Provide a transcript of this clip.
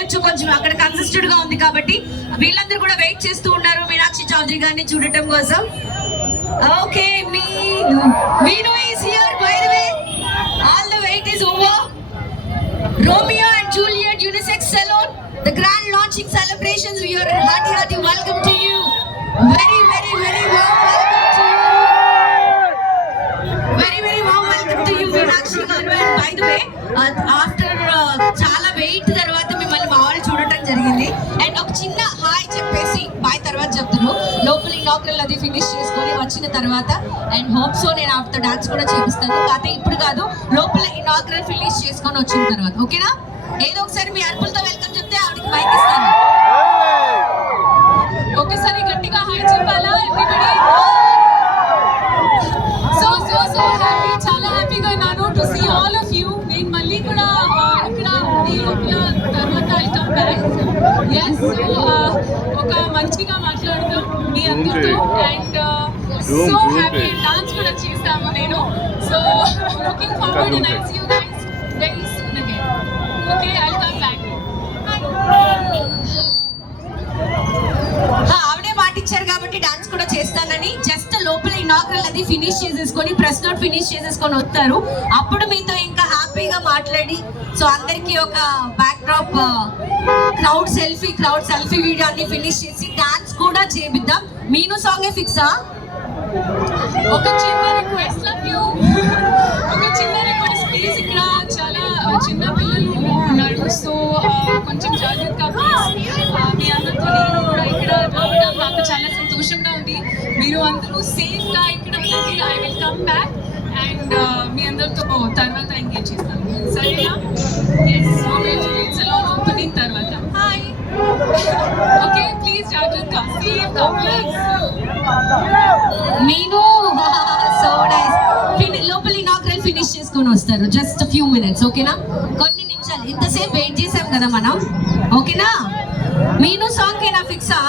చేయొచ్చు, కొంచెం అక్కడ కన్సిస్టెడ్ గా ఉంది కాబట్టి వీళ్ళందరూ కూడా వెయిట్ చేస్తూ ఉన్నారు మీనాక్షి చౌదరి గారిని చూడటం కోసం. ఓకే, మీను is here by the way. All the wait is over. Romeo and Juliet Unisex Salon, the grand launching celebrations. We are hearty welcome to you. Very warm welcome to you. Very warm welcome to you Meenakshi garu. And by the way, after చాలా వెయిట్ తర్వాత మిమ్మల్ని మా వాళ్ళు చూడటం జరిగింది. అండ్ ఒక చిన్న హాయ్ చెప్పేసి బాయ్ తర్వాత చెప్తాను. లోపల ఇనాగ్రల్ అది ఫినిష్ చేసుకొని వచ్చిన తర్వాత అండ్ హోప్ సో నేను ఆఫ్టర్ డాన్స్ కూడా చేపిస్తాను. కాకపోతే ఇప్పుడు కాదు, లోపల ఇనాగ్రల్ ఫినిష్ చేసుకొని వచ్చిన తర్వాత. ఓకేనా? ఏదో ఒకసారి మీ అర్పులతో వెల్కమ్ చెప్తే ఆవిడకి మైక్ ఇస్తాను. ఒకసారి గట్టిగా హాయ్ చెప్పాలా ఎవ్రీబడి? సో హ్యాపీ, చాలా హ్యాపీగా ఉన్నాను to see all of you. నేను మళ్ళీ కూడా ఇక్కడ మీ లోపల తర్వాత ఐ కమ్ బ్యాక్. ఎస్, ఒక మంచిగా మాట్లాడతాం మీ అందరితో అండ్ సో హ్యాపీ. డాన్స్ కూడా చేస్తాము నేను. So looking forward and I see you guys very soon again. Okay, I come back. ఆవిడే మాటిచ్చారు కాబట్టి డాన్స్ కూడా చేస్తానని. జస్ట్ లోపల ఇనాగ్రల్ అది ఫినిష్ చేసేసుకొని ప్రెస్ నోట్ ఫినిష్ చేసేసుకొని వస్తారు. అప్పుడు మీతో ఇంకా హ్యాపీగా మాట్లాడి సో అందరికి ఒక back drop crowd selfie video అన్ని ఫినిష్ చేసి డాన్స్ కూడా చేపిద్దాం. మీను సాంగే ఫిక్సా? ఒక చిన్న రిక్వెస్ట్, లవ్ యూ. ఒక చిన్న రిక్వెస్ట్ ప్లీజ్, ఇక్కడ చాలా చిన్న పిల్లలు ఉన్నారు. సో కొంచెం జాగ్రత్తగా ప్లీజ్. మీ అందరితో నేను కూడా ఇక్కడ రావడం నాకు చాలా సంతోషంగా ఉంది. మీరు అందరూ సేఫ్గా ఇక్కడ ఉన్నది. I will come back and మీ అందరితో తర్వాత ఎంగేజ్ చేస్తాను. సరేనా? ఎస్, సలోన్ ఓపెనింగ్ తర్వాత. హాయ్. ఓకే, ప్లీజ్ జాగ్రత్తగా సేఫ్గా ప్లీజ్. Meenu so nice. లోపల ఇనాగ్రల్ ఫినిష్ చేసుకొని వస్తారు. Just few minutes. ఓకేనా? కొన్ని నిమిషాలు. ఇంతసేపు వెయిట్ చేసాం కదా మనం. ఓకేనా? మీను సాంగ్ ఏనా ఫిక్సా?